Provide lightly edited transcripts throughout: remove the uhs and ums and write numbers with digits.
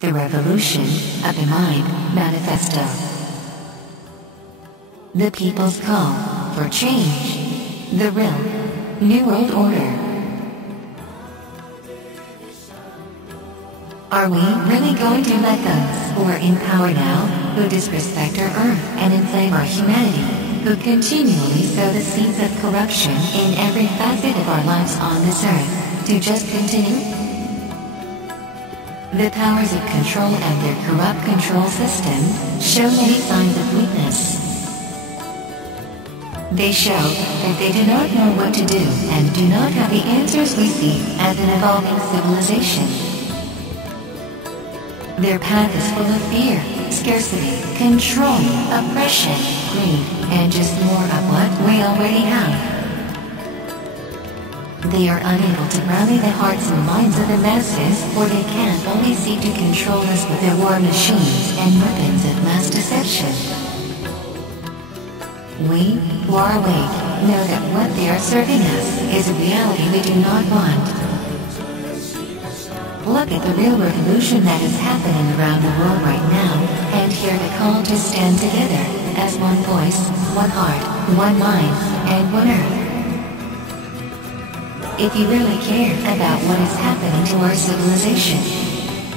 The Revolution of the Mind Manifesto. The People's Call for Change. The Real New World Order. Are we really going to let those who are in power now, who disrespect our earth and enslave our humanity, who continually sow the seeds of corruption in every facet of our lives on this earth, to just continue? The powers of control and their corrupt control system show many signs of weakness. They show that they do not know what to do and do not have the answers we see as an evolving civilization. Their path is full of fear, scarcity, control, oppression, greed, and just more of what we already have. They are unable to rally the hearts and minds of the masses, for they can only seek to control us with their war machines and weapons of mass deception. We, who are awake, know that what they are serving us is a reality we do not want. Look at the real revolution that is happening around the world right now, and hear the call to stand together, as one voice, one heart, one mind, and one earth. If you really care about what is happening to our civilization,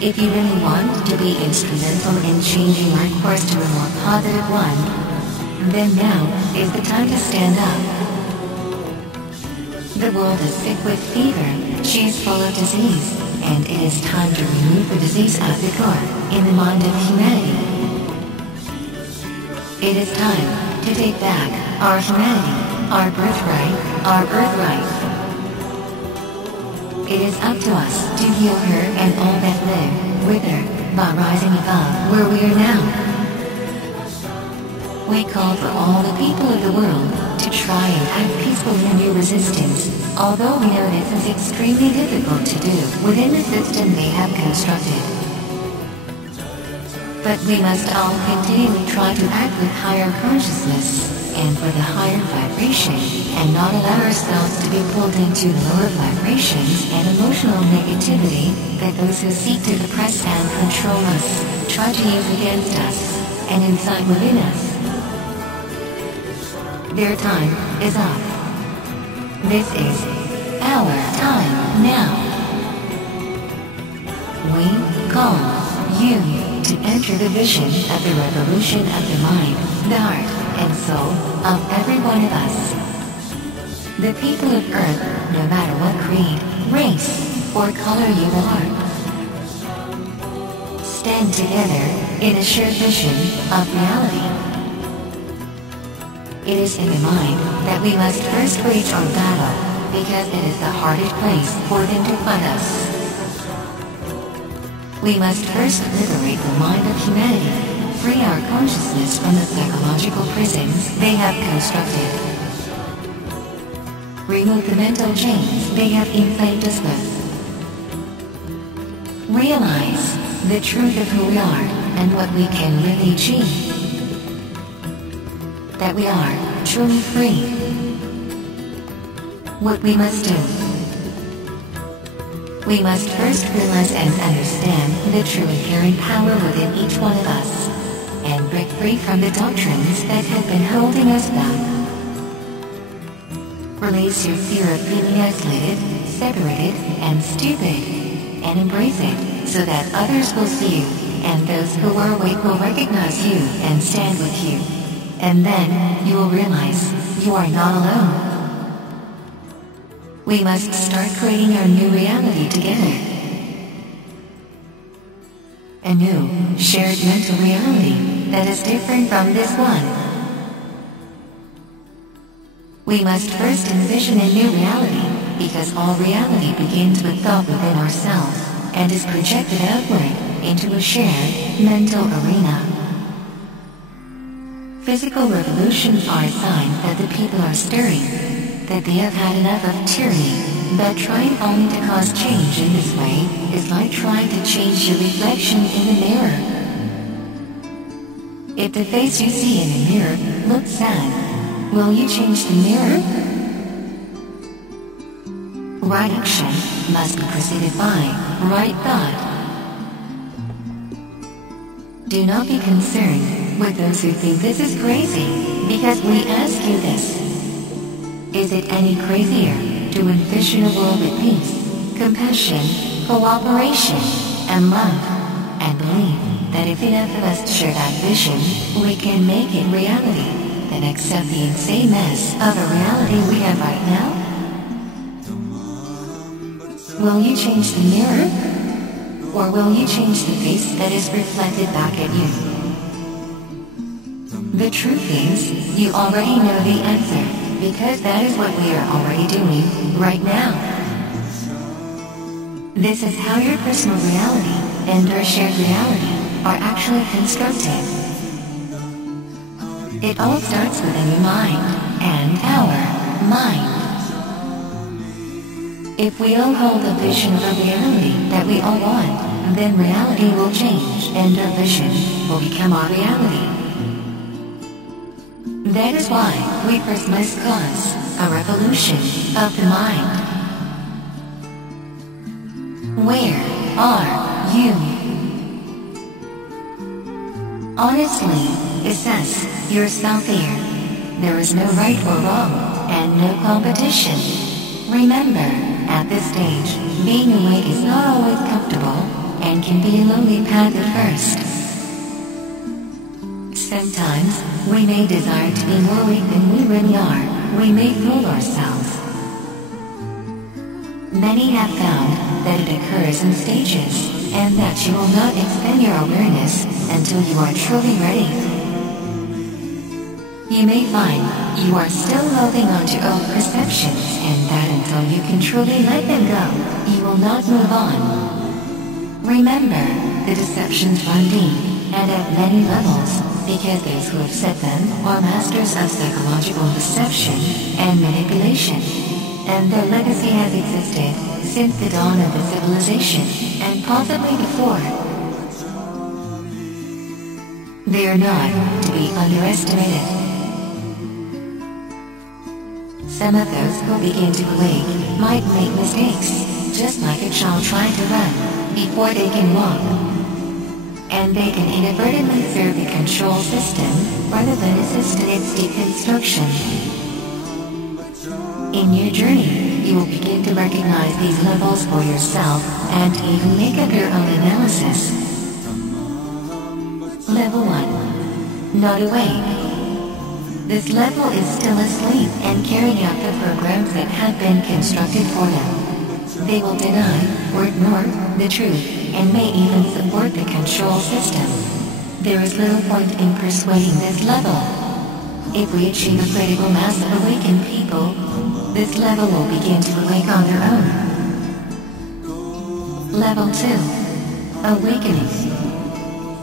if you really want to be instrumental in changing our course to a more positive one, then now is the time to stand up. The world is sick with fever, she is full of disease, and it is time to remove the disease at the core, in the mind of humanity. It is time to take back our humanity, our birthright, our birthright. It is up to us to heal her and all that live with her by rising above where we are now. We call for all the people of the world to try and act peacefully in new resistance, although we know this is extremely difficult to do within the system they have constructed. But we must all continually try to act with higher consciousness and for the higher vibration, and not allow ourselves to be pulled into lower vibrations and emotional negativity that those who seek to oppress and control us try to use against us and incite within us. Their time is up. This is our time now. We call you to enter the vision of the revolution of the mind, the heart, and soul of every one of us. The people of Earth, no matter what creed, race, or color you are, stand together in a shared vision of reality. It is in the mind that we must first wage our battle, because it is the hardest place for them to fight us. We must first liberate the mind of humanity, free our consciousness from the psychological prisons they have constructed. Remove the mental chains they have enslaved us with. Realize the truth of who we are and what we can really achieve. That we are truly free. What we must do. We must first realize and understand the true inherent power within each one of us, and break free from the doctrines that have been holding us back. Release your fear of feeling isolated, separated, and stupid, and embrace it so that others will see you, and those who are awake will recognize you and stand with you. And then you will realize you are not alone. We must start creating our new reality together. A new, shared mental reality that is different from this one. We must first envision a new reality, because all reality begins with thought within ourselves, and is projected outward into a shared mental arena. Physical revolutions are a sign that the people are stirring, that they have had enough of tyranny, but trying only to cause change in this way is like trying to change your reflection in the mirror. If the face you see in the mirror looks sad, will you change the mirror? Right action must be preceded by right thought. Do not be concerned with those who think this is crazy, because we ask you this. Is it any crazier to envision a world with peace, compassion, cooperation, and love, and believe that if enough of us share that vision, we can make it reality, than accept the insane mess of a reality we have right now? Will you change the mirror? Or will you change the face that is reflected back at you? The truth is, you already know the answer, because that is what we are already doing right now. This is how your personal reality and our shared reality are actually constructed. It all starts within your mind and our mind. If we all hold a vision of a reality that we all want, then reality will change and our vision will become our reality. That is why we first must cause a revolution of the mind. Where are you? Honestly, assess yourself here. There is no right or wrong, and no competition. Remember, at this stage, being awake is not always comfortable, and can be a lonely path at first. Sometimes, we may desire to be more awake than we really are. We may fool ourselves. Many have found that it occurs in stages, and that you will not expand your awareness until you are truly ready. You may find you are still holding on to old perceptions, and that until you can truly let them go, you will not move on. Remember, the deceptions run deep and at many levels, because those who have set them are masters of psychological deception and manipulation, and their legacy has existed since the dawn of the civilization, and possibly before. They are not to be underestimated. Some of those who begin to awake might make mistakes, just like a child trying to run before they can walk. And they can inadvertently serve the control system rather than assist in its deconstruction. In your journey, you will begin to recognize these levels for yourself and even make up your own analysis. Level 1. Not awake. This level is still asleep and carrying out the programs that have been constructed for them. They will deny or ignore the truth and may even support the control system. There is little point in persuading this level. If we achieve a critical mass of awakened people, this level will begin to awake on their own. Level 2. Awakening.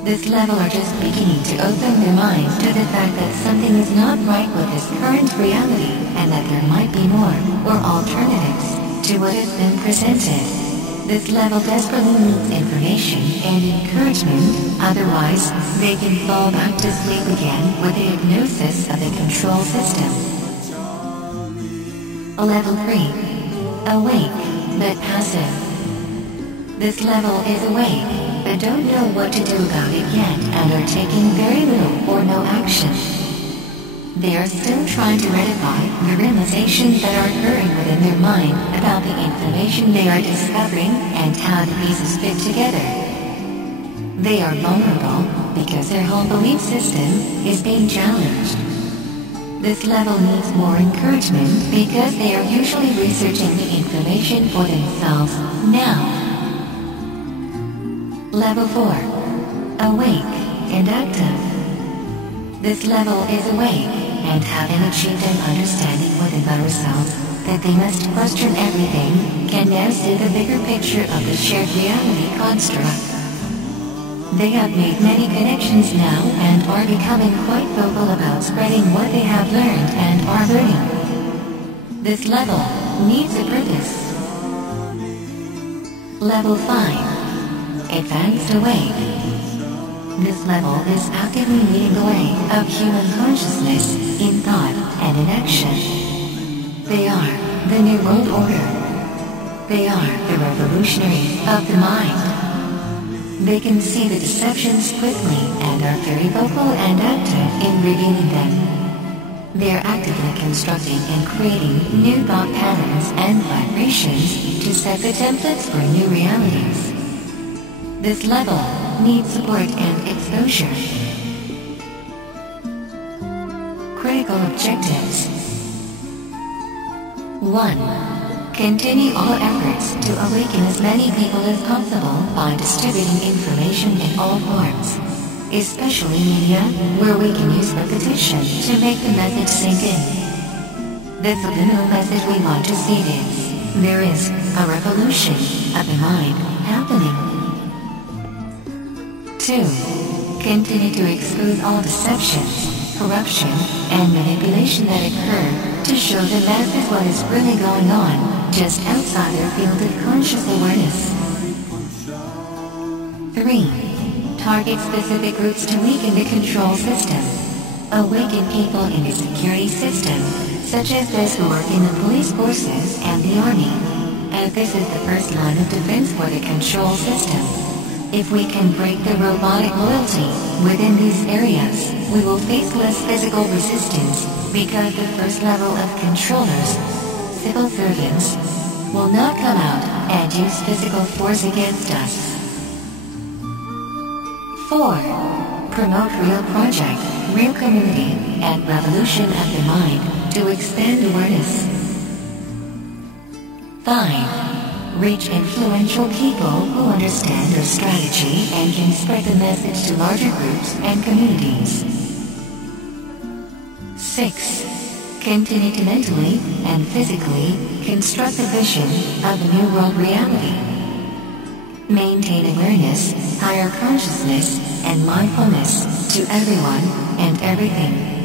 This level are just beginning to open their minds to the fact that something is not right with this current reality and that there might be more or alternatives to what has been presented. This level desperately needs information and encouragement, otherwise they can fall back to sleep again with the hypnosis of the control system. Level 3. Awake, but passive. This level is awake, but don't know what to do about it yet and are taking very little or no action. They are still trying to rectify the realizations that are occurring within their mind about the information they are discovering and how the pieces fit together. They are vulnerable because their whole belief system is being challenged. This level needs more encouragement because they are usually researching the information for themselves now. Level 4. Awake and active. This level is awake and having achieved an understanding within themselves that they must question everything, can now see the bigger picture of the shared reality construct. They have made many connections now and are becoming quite vocal about spreading what they have learned and are learning. This level needs a purpose. Level 5. Advanced awake. This level is actively leading the way of human consciousness in thought and in action. They are the New World Order. They are the revolutionaries of the mind. They can see the deceptions quickly and are very vocal and active in revealing them. They are actively constructing and creating new thought patterns and vibrations to set the templates for new realities. This level needs support and exposure. Critical objectives. 1. Continue all efforts to awaken as many people as possible by distributing information in all forms, especially media, where we can use repetition to make the message sink in. The subliminal message we want to see is, there is a revolution of the mind happening. 2. Continue to expose all deceptions, corruption, and manipulation that occur to show the masses what is really going on just outside their field of conscious awareness. 3. Target specific groups to weaken the control system. Awaken people in the security system, such as those who work in the police forces and the army, as this is the first line of defense for the control system. If we can break the robotic loyalty within these areas, we will face less physical resistance because the first level of controllers, civil servants, will not come out and use physical force against us. 4. Promote real project, real community, and revolution of the mind to expand awareness. 5. Reach influential people who understand our strategy and can spread the message to larger groups and communities. 6. Continue to mentally and physically construct a vision of a new world reality. Maintain awareness, higher consciousness, and mindfulness to everyone and everything.